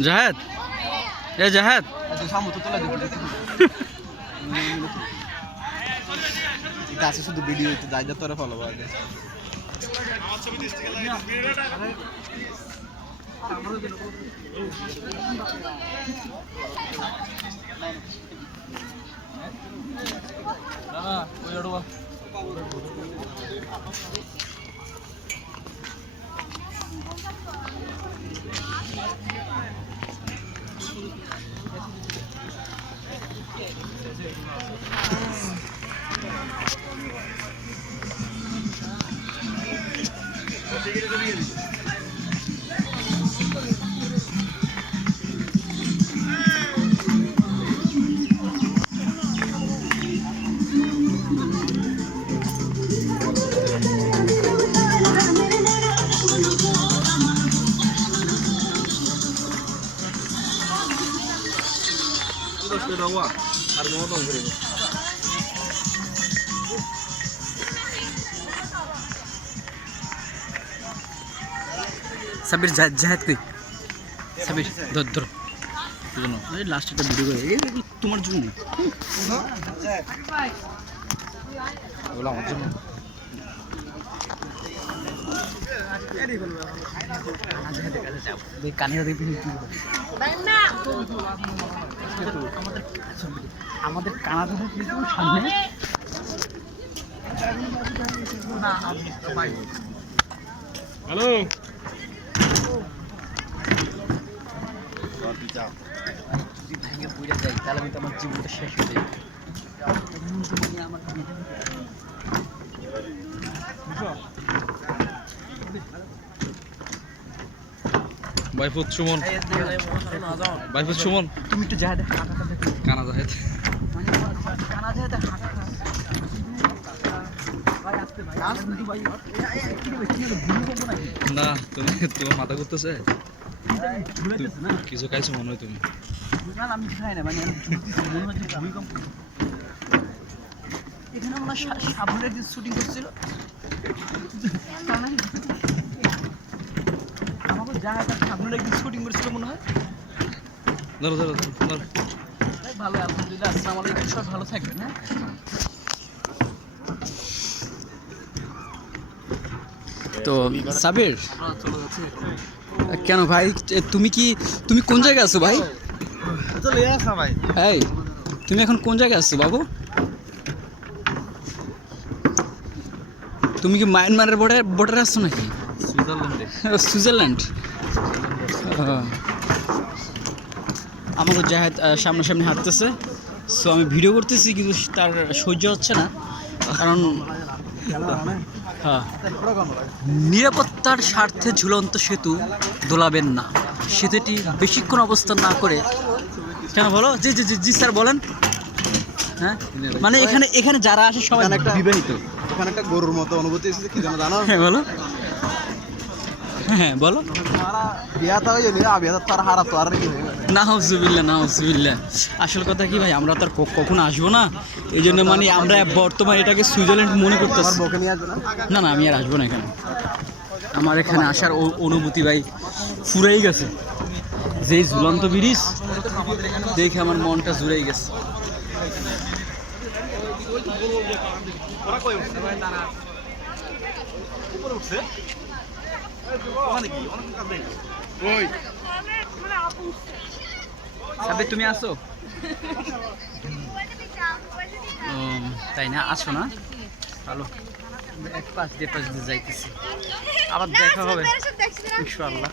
জাহেদ এ জাহেদ আছে শুধু ভিডিও যাইদার তোরা ফলো করে সাবির জাহেদ কই সাবির ধর ধর এই লাস্ট একটা ভিডিও করে এই তোমার জন্য ওগুলো আমার জন্য আমাদের কানাডা কিন্তু সামনে হ্যালো ভেঙে পড়ে যাই তাহলে আমি তো আমার জীবনটা শেষ হয়ে যায় বাইফুত সুমন বাইফুত সুমন তুমি একটু জাহেদ কানা জাহেদ না তুমি তোমার মাথা ঘুরতেছে কিছু খাইছো মনে হয় তুমি আমি খাই না মানে এখানে মনে হয় সাবলের শুটিং করছিল আমাকে জায়গাটা সাবলের একদিন শুটিং করছিল মনে হয় ধরো ধরো ধরো ভালো আলহামদুলিল্লাহ আসসালামু আলাইকুম সব ভালো থাকবেন হ্যাঁ তো সাবির কেন ভাই তুমি কোন জায়গায় আছো ভাই চলে আসা ভাই এই তুমি এখন কোন জায়গায় আছো বাবু তুমি কি মায়ানমারের বর্ডারে আসছো নাকি সুইজারল্যান্ড আমাকে জাহেদ সামনাসামনি হাঁটতেছে সো আমি ভিডিও করতেছি কিন্তু তার সহ্য হচ্ছে না কারণ হ্যাঁ নিরাপত্তার স্বার্থে ঝুলন্ত সেতু দোলাবেন না সেতুটি বেশিক্ষণ অবস্থান না করে কেন বলো জি জি জি জি স্যার বলেন হ্যাঁ মানে এখানে যারা আসে সবাই একটা বিবাহিত ওখানে একটা গরুর মতো অনুভূতি এসেছে কি জানো হ্যাঁ বলো হ্যাঁ বলো না হাউজুবিল্লাহ আসল কথা কি ভাই আমরা তো আর কখনো আসবো না এই জন্য মানে আমরা বর্তমানে এটাকে সুইজারল্যান্ড মনে করতেছি না না আমি আর আসবো না এখানে আমার এখানে আসার অনুভূতি ভাই ফুরাই গেছে যেই ঝুলন্ত ব্রিজ দেখে আমার মনটা জুড়েই গেছে তুমি আসো তাই না আসো না ভালো এক পাশ দিয়ে যাইতেছি আবার দেখা হবে ইনশাআল্লাহ